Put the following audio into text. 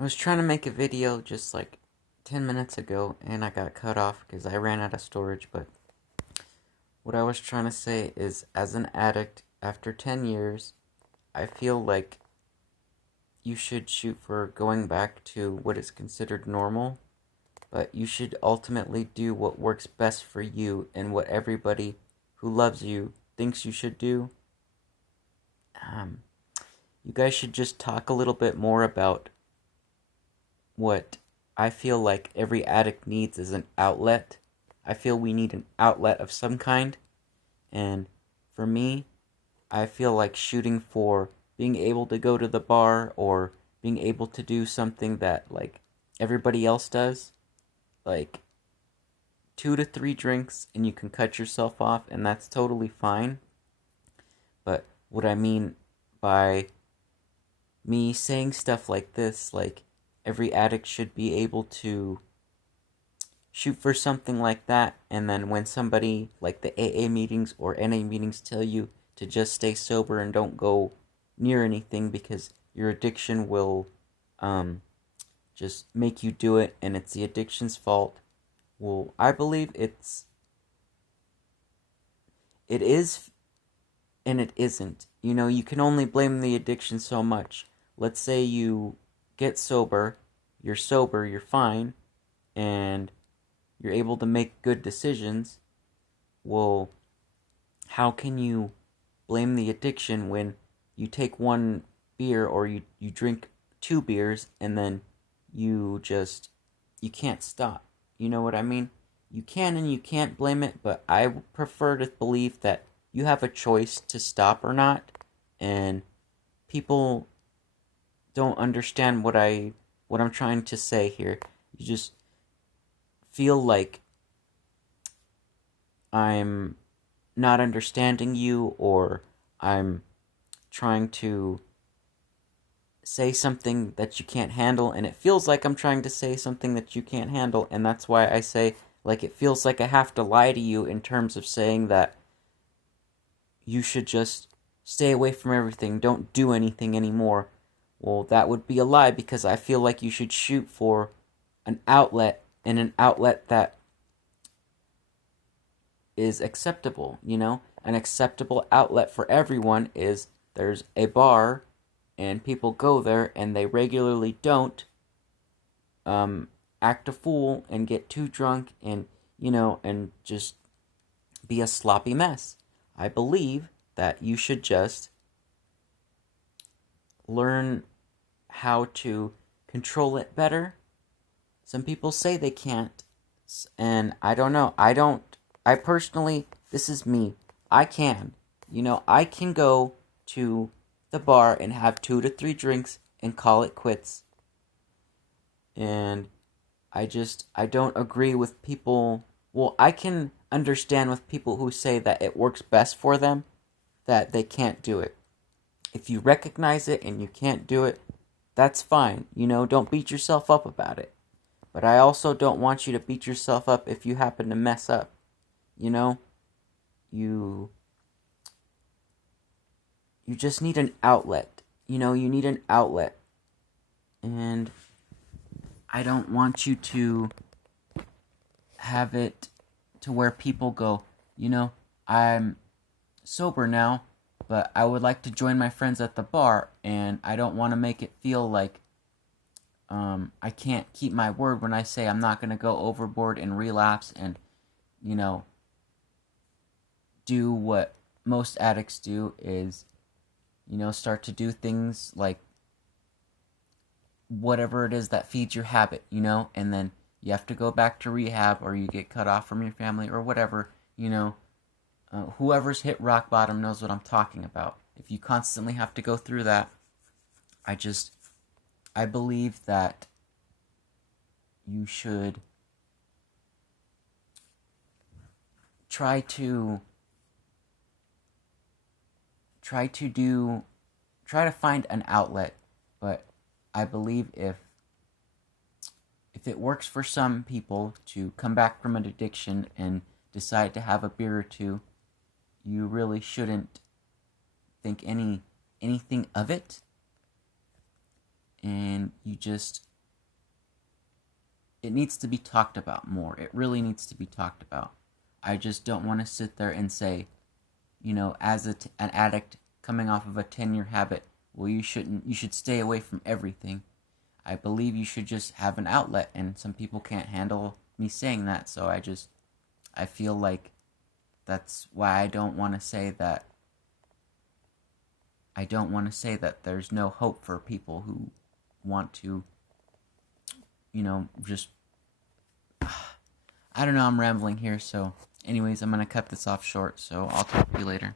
I was trying to make a video just like 10 minutes ago and I got cut off because I ran out of storage. But what I was trying to say is, as an addict, after 10 years, I feel like you should shoot for going back to what is considered normal, but you should ultimately do what works best for you and what everybody who loves you thinks you should do. Um, you guys should just talk a little bit more about what I feel like every addict needs is an outlet. I feel we need an outlet of some kind. And for me, I feel like shooting for being able to go to the bar or being able to do something that like everybody else does. Like 2 to 3 drinks and you can cut yourself off, and that's totally fine. But what I mean by me saying stuff like this, like every addict should be able to shoot for something like that, and then when somebody like the AA meetings or NA meetings tell you to just stay sober and don't go near anything because your addiction will just make you do it and it's the addiction's fault. Well, I believe it is and it isn't. You know, you can only blame the addiction so much. Let's say you get sober, you're fine, and you're able to make good decisions. Well, how can you blame the addiction when you take one beer or you drink 2 beers and then you can't stop? You know what I mean? You can and you can't blame it, but I prefer to believe that you have a choice to stop or not, and people don't understand what I'm trying to say here. You just feel like I'm not understanding you, or I'm trying to say something that you can't handle, and it feels like I'm trying to say something that you can't handle, and that's why I say, like, it feels like I have to lie to you in terms of saying that you should just stay away from everything, don't do anything anymore. Well, that would be a lie, because I feel like you should shoot for an outlet, and an outlet that is acceptable, you know? An acceptable outlet for everyone is there's a bar and people go there and they regularly don't act a fool and get too drunk and, and just be a sloppy mess. I believe that you should just learn how to control it better. Some people say they can't, and I don't know. I personally, this is me. I can. I can go to the bar and have 2 to 3 drinks and call it quits. And I don't agree with people. Well, I can understand with people who say that it works best for them, that they can't do it. If you recognize it and you can't do it, that's fine. Don't beat yourself up about it. But I also don't want you to beat yourself up if you happen to mess up. You just need an outlet. You need an outlet. And I don't want you to have it to where people go, I'm sober now, but I would like to join my friends at the bar, and I don't want to make it feel like I can't keep my word when I say I'm not going to go overboard and relapse and, do what most addicts do is, start to do things like whatever it is that feeds your habit, and then you have to go back to rehab or you get cut off from your family or whatever, whoever's hit rock bottom knows what I'm talking about. If you constantly have to go through that, I believe that you should try to find an outlet. But I believe if it works for some people to come back from an addiction and decide to have a beer or two, you really shouldn't think anything of it, and you just it needs to be talked about more. It really needs to be talked about. I just don't want to sit there and say, as an addict coming off of a 10-year habit, well, you should stay away from everything. I believe you should just have an outlet, and some people can't handle me saying that, so I feel like that's why I don't want to say that. I don't want to say that there's no hope for people who want to, just, I don't know, I'm rambling here, so anyways, I'm going to cut this off short, so I'll talk to you later.